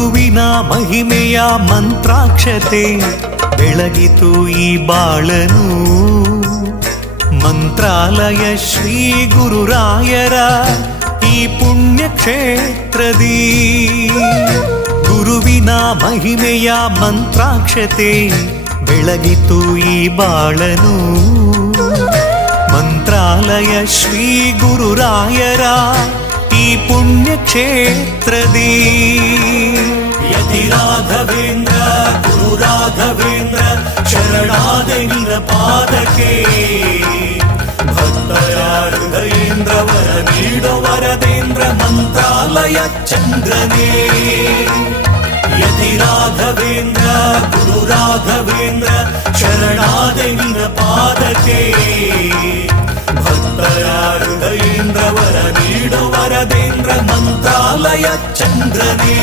ಗುರುವಿನ ಮಹಿಮೆಯ ಮಂತ್ರಾಕ್ಷತೆ ಬೆಳಗಿತು ಈ ಬಾಳನು. ಮಂತ್ರಾಲಯ ಶ್ರೀ ಗುರುರಾಯರ ಈ ಪುಣ್ಯ ಕ್ಷೇತ್ರದಿ ಗುರುವಿನ ಮಹಿಮೆಯ ಮಂತ್ರಾಕ್ಷತೆ ಬೆಳಗಿತು ಈ ಬಾಳನು. ಮಂತ್ರಾಲಯ ಶ್ರೀ ಗುರುರಾಯರ ಈ ಪುಣ್ಯ ಕ್ಷೇತ್ರದಿ ಯತಿ ರಾಘವೇಂದ್ರ ಗುರು ರಾಘವೇಂದ್ರ ಶರಣಾದೆ ನಿನ್ನ ಪಾದಕ್ಕೆ. ಭಕ್ತರ ಹೃದಯೇಂದ್ರ ವರ ನೀಡೋ ವರದೇಂದ್ರ ಮಂತ್ರಾಲಯ ಚಂದ್ರನೇ. ಯತಿ ರಾಘವೇಂದ್ರ ಗುರು ರಾಘವೇಂದ್ರ ಶರಣಾದೆ ನಿನ್ನ ಪಾದಕ್ಕೆ. ಭಕ್ತರ ಹೃದಯೇಂದ್ರ ವರ ನೀಡೋ ವರದೇಂದ್ರ ಮಂತ್ರಾಲಯ ಚಂದ್ರನೇ.